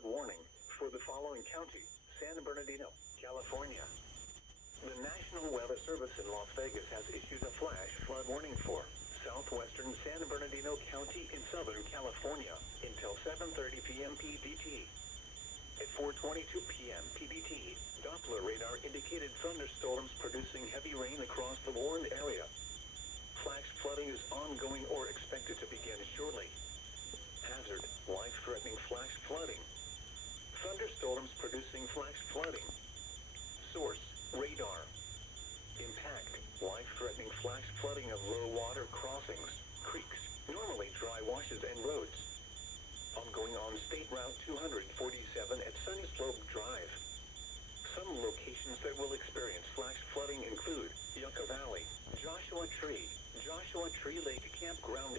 flood warning for the following county: San Bernardino, California. The National Weather Service in Las Vegas has issued a flash flood warning for southwestern San Bernardino County in Southern California until 7:30 p.m. PDT. At 4:22 p.m. PDT, Doppler radar indicated thunderstorms producing heavy rain across the warned area. Flash flooding is ongoing or expected to begin shortly. Hazard: life-threatening flash flooding. Thunderstorms producing flash flooding. Source: radar. Impact: life-threatening flash flooding of low water crossings, creeks, normally dry washes and roads. Ongoing on State Route 247 at Sunny Slope Drive. Some locations that will experience flash flooding include Yucca Valley, Joshua Tree Lake Campground